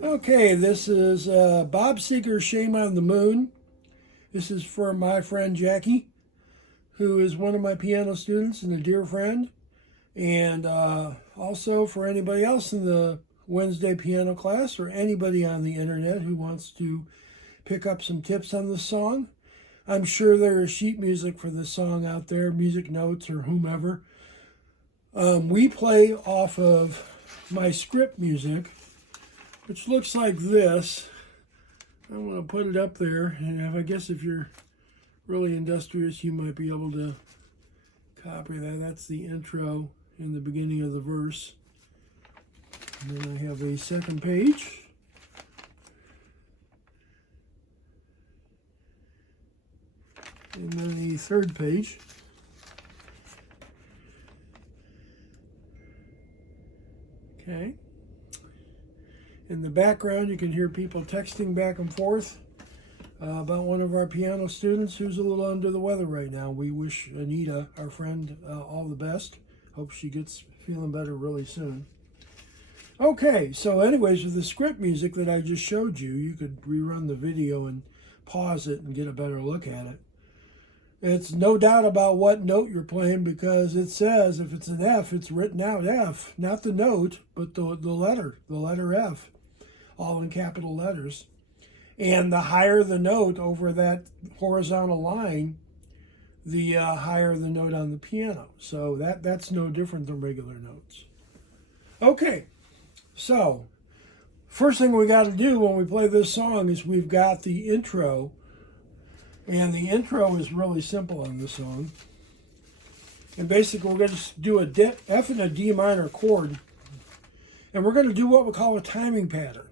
Okay, this is Bob Seger's Shame on the Moon. This is for my friend Jackie, who is one of my piano students and a dear friend. And also for anybody else in the Wednesday piano class or anybody on the internet who wants to pick up some tips on this song. I'm sure there is sheet music for this song out there, music notes or whomever. We play off of my script music, which looks like this. I'm going to put it up there, and I guess if you're really industrious, you might be able to copy that. That's the intro in the beginning of the verse. And then I have a second page. And then a third page. Okay. In the background, you can hear people texting back and forth about one of our piano students who's a little under the weather right now. We wish Anita, our friend, all the best. Hope she gets feeling better really soon. Okay, so anyways, with the script music that I just showed you, you could rerun the video and pause it and get a better look at it. It's no doubt about what note you're playing because it says if it's an F, it's written out F, not the note, but the letter F, all in capital letters. And the higher the note over that horizontal line, the higher the note on the piano. So that's no different than regular notes. Okay, so first thing we got to do when we play this song is we've got the intro. And the intro is really simple on this song. And basically we're going to do a F and a D minor chord. And we're going to do what we call a timing pattern.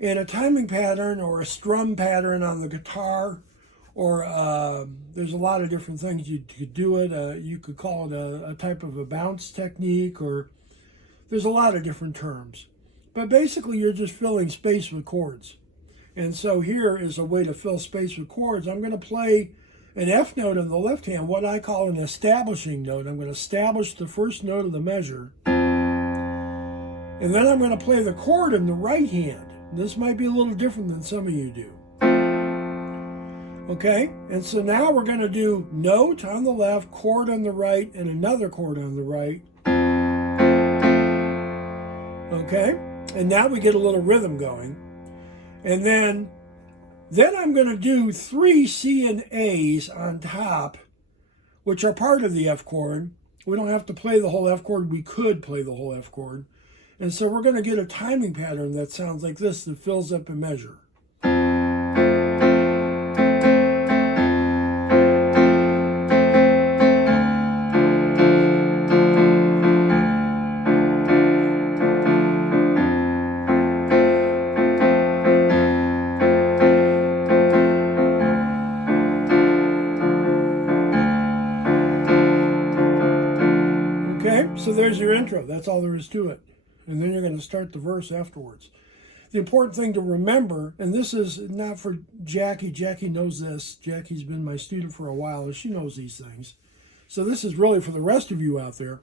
And a timing pattern or a strum pattern on the guitar, or there's a lot of different things you could do it. You could call it a type of a bounce technique, or there's a lot of different terms. But basically you're just filling space with chords. And so here is a way to fill space with chords. I'm going to play an F note on the left hand, what I call an establishing note. I'm going to establish the first note of the measure. And then I'm going to play the chord in the right hand. This might be a little different than some of you do. Okay, and so now we're going to do note on the left, chord on the right, and another chord on the right. Okay, and now we get a little rhythm going. And then I'm going to do 3 C and A's on top, which are part of the F chord. We don't have to play the whole F chord. We could play the whole F chord. And so we're going to get a timing pattern that sounds like this, that fills up a measure. So there's your intro. That's all there is to it. And then you're going to start the verse afterwards. The important thing to remember, and this is not for Jackie. Jackie knows this. Jackie's been my student for a while, and she knows these things. So this is really for the rest of you out there.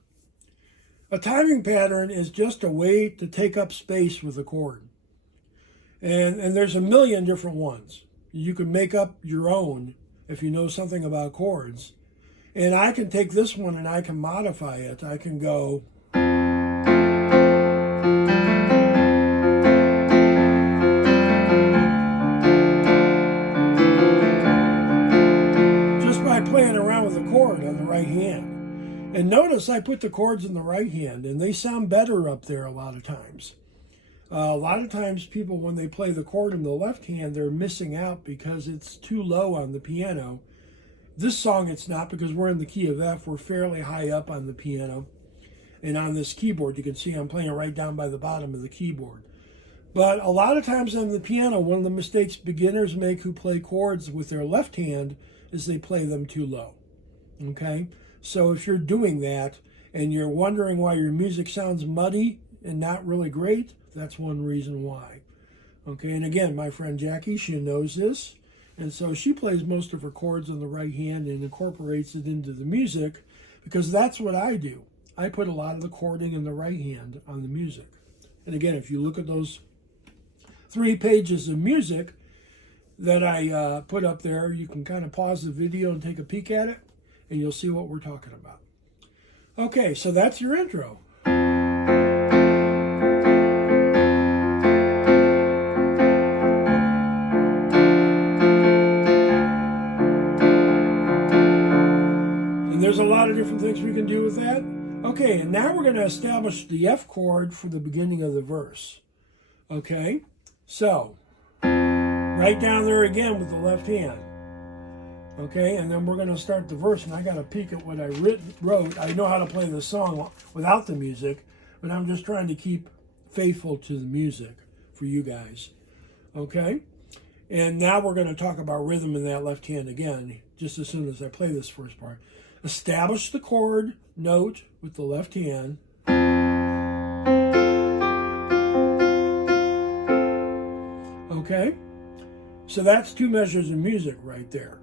A timing pattern is just a way to take up space with a chord. And there's a million different ones. You can make up your own if you know something about chords. And I can take this one and I can modify it. I can go. Just by playing around with the chord on the right hand. And notice I put the chords in the right hand and they sound better up there a lot of times. A lot of times people, when they play the chord in the left hand, they're missing out because it's too low on the piano. This song it's not, because we're in the key of F. We're fairly high up on the piano. And on this keyboard, you can see I'm playing right down by the bottom of the keyboard. But a lot of times on the piano, one of the mistakes beginners make who play chords with their left hand is they play them too low. Okay? So if you're doing that and you're wondering why your music sounds muddy and not really great, that's one reason why. Okay, and again, my friend Jackie, she knows this. And so she plays most of her chords on the right hand and incorporates it into the music because that's what I do. I put a lot of the chording in the right hand on the music. And again, if you look at those 3 pages of music that I put up there. You can kind of pause the video and take a peek at it, and you'll see what we're talking about. Okay, so that's your intro. And there's a lot of different things we can do with that. Okay, and now we're going to establish the F chord for the beginning of the verse. Okay, so right down there again with the left hand. Okay, and then we're going to start the verse, and I got to peek at what I wrote. I know how to play the song without the music, but I'm just trying to keep faithful to the music for you guys. Okay, and now we're going to talk about rhythm in that left hand again, just as soon as I play this first part. Establish the chord note with the left hand. Okay, so that's 2 measures of music right there.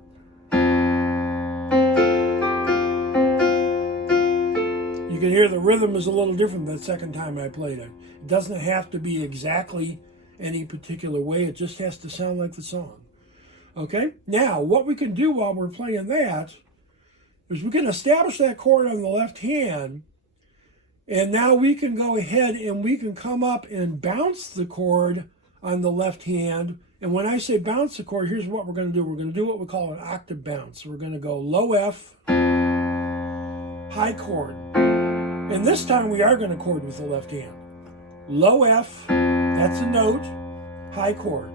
You can hear the rhythm is a little different the second time I played it. It doesn't have to be exactly any particular way. It just has to sound like the song. Okay, now what we can do while we're playing that is we can establish that chord on the left hand, and now we can go ahead and we can come up and bounce the chord on the left hand. And when I say bounce the chord, here's what we're going to do. We're going to do what we call an octave bounce. We're going to go low F, high chord. And this time we are going to chord with the left hand. Low F, that's a note, high chord.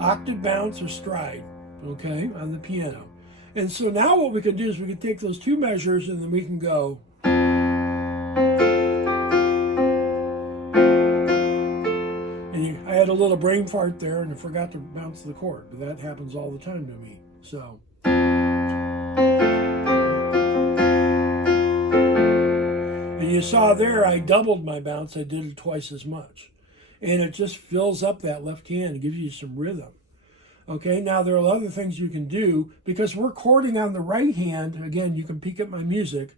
Octave bounce or stride, okay, on the piano. And so now what we can do is we can take those 2 measures and then we can go. And I had a little brain fart there and I forgot to bounce the chord, but that happens all the time to me. So. And you saw there I doubled my bounce. I did it twice as much. And it just fills up that left hand and gives you some rhythm. Okay, now there are other things you can do because we're chording on the right hand. Again, you can peek at my music.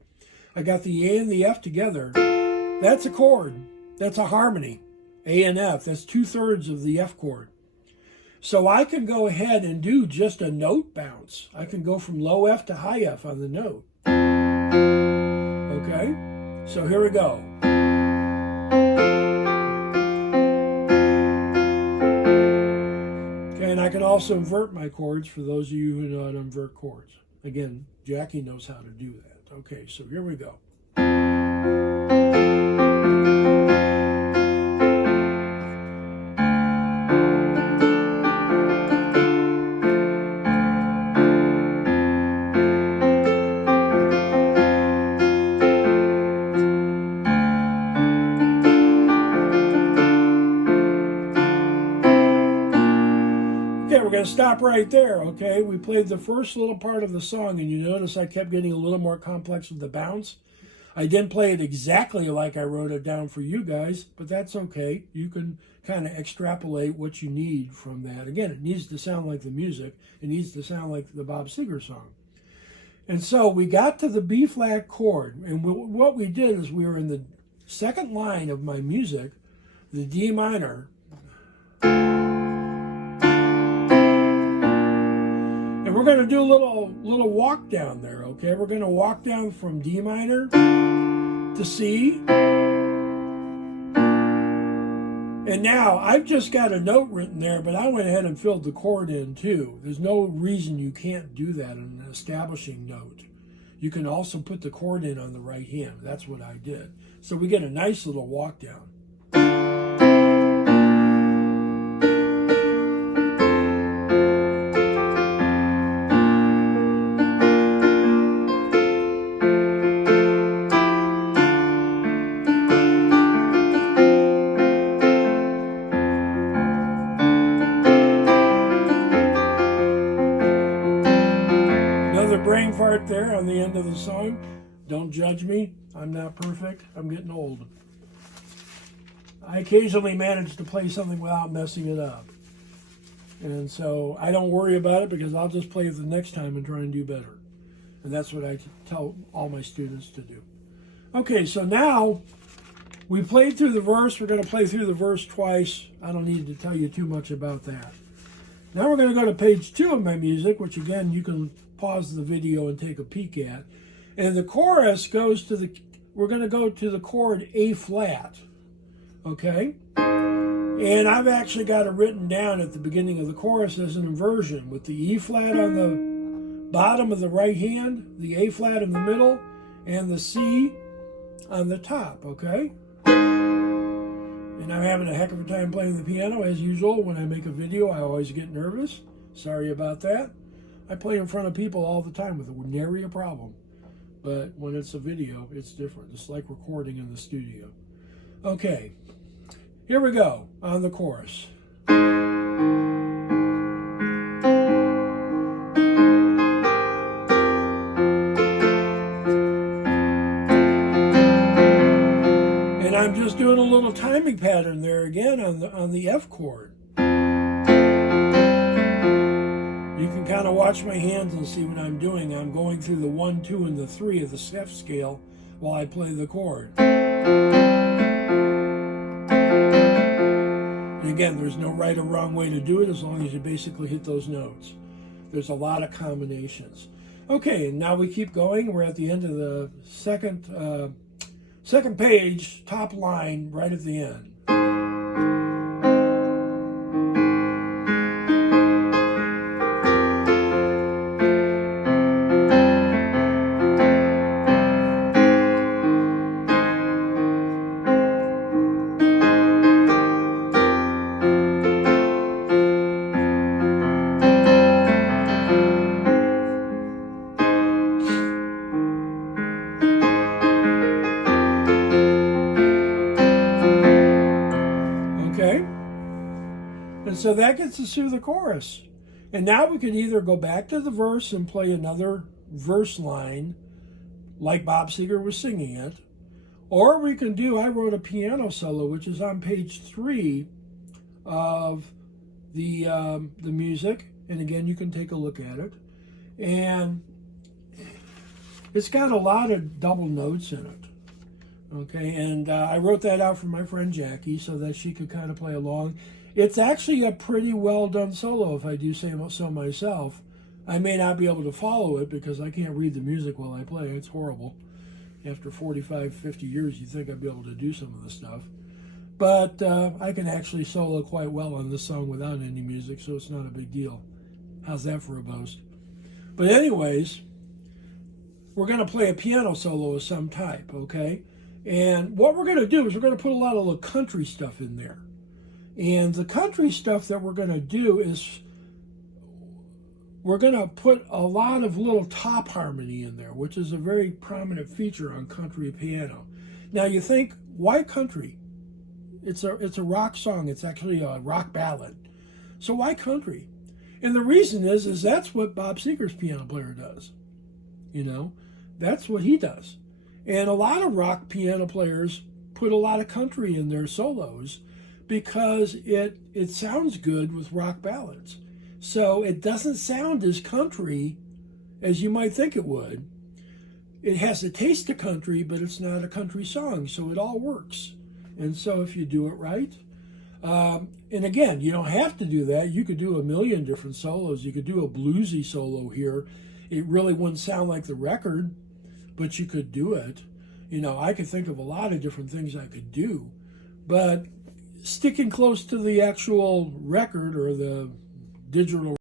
I got the A and the F together. That's a chord. That's a harmony. A and F. That's 2/3 of the F chord. So I can go ahead and do just a note bounce. I can go from low F to high F on the note. Okay, so here we go. And I can also invert my chords for those of you who know how to invert chords. Again, Jackie knows how to do that. Okay, so here we go. We're going to stop right there, okay? We played the first little part of the song, and you notice I kept getting a little more complex with the bounce. I didn't play it exactly like I wrote it down for you guys, but that's okay. You can kind of extrapolate what you need from that. Again, it needs to sound like the music. It needs to sound like the Bob Seger song. And so we got to the B-flat chord, and what we did is we were in the second line of my music, the D minor, and we're going to do a little walk down there, okay? We're going to walk down from D minor to C. And now, I've just got a note written there, but I went ahead and filled the chord in too. There's no reason you can't do that in an establishing note. You can also put the chord in on the right hand. That's what I did. So we get a nice little walk down. Brain fart there on the end of the song. Don't judge me. I'm not perfect. I'm getting old. I occasionally manage to play something without messing it up. And so I don't worry about it because I'll just play it the next time and try and do better. And that's what I tell all my students to do. Okay, so now We played through the verse. We're going to play through the verse twice. I don't need to tell you too much about that. Now we're going to go to page 2 of my music, which again, you can pause the video and take a peek at. And the chorus goes to we're going to go to the chord A flat. Okay? And I've actually got it written down at the beginning of the chorus as an inversion with the E flat on the bottom of the right hand, the A flat in the middle, and the C on the top, okay? And I'm having a heck of a time playing the piano, as usual. When I make a video, I always get nervous. Sorry about that. I play in front of people all the time with nary a problem. But when it's a video, it's different. It's like recording in the studio. Okay, here we go on the chorus. And I'm just doing a little timing pattern there again on the F chord. You can kind of watch my hands and see what I'm doing. I'm going through the 1, 2, and the 3 of the F scale while I play the chord. And again, there's no right or wrong way to do it as long as you basically hit those notes. There's a lot of combinations. Okay, and now we keep going. We're at the end of the second page, top line, right at the end. And so that gets us through the chorus. And now we can either go back to the verse and play another verse line like Bob Seger was singing it, or we can do, I wrote a piano solo, which is on page 3 of the music. And again, you can take a look at it. And it's got a lot of double notes in it. Okay, and I wrote that out for my friend Jackie so that she could kind of play along. It's actually a pretty well done solo, if I do say so myself. I may not be able to follow it because I can't read the music while I play. It's horrible. After 45, 50 years, you'd think I'd be able to do some of the stuff. But I can actually solo quite well on this song without any music, so it's not a big deal. How's that for a boast? But anyways, we're going to play a piano solo of some type, okay? And what we're going to do is we're going to put a lot of little country stuff in there. And the country stuff that we're going to do is we're going to put a lot of little top harmony in there, which is a very prominent feature on country piano. Now you think, why country? It's a rock song. It's actually a rock ballad. So why country? And the reason is that's what Bob Seger's piano player does. You know, that's what he does. And a lot of rock piano players put a lot of country in their solos because it sounds good with rock ballads. So it doesn't sound as country as you might think it would. It has a taste of country, but it's not a country song, so it all works. And so if you do it right, and again, you don't have to do that. You could do a million different solos. You could do a bluesy solo here. It really wouldn't sound like the record, but you could do it. You know, I could think of a lot of different things I could do, but sticking close to the actual record or the digital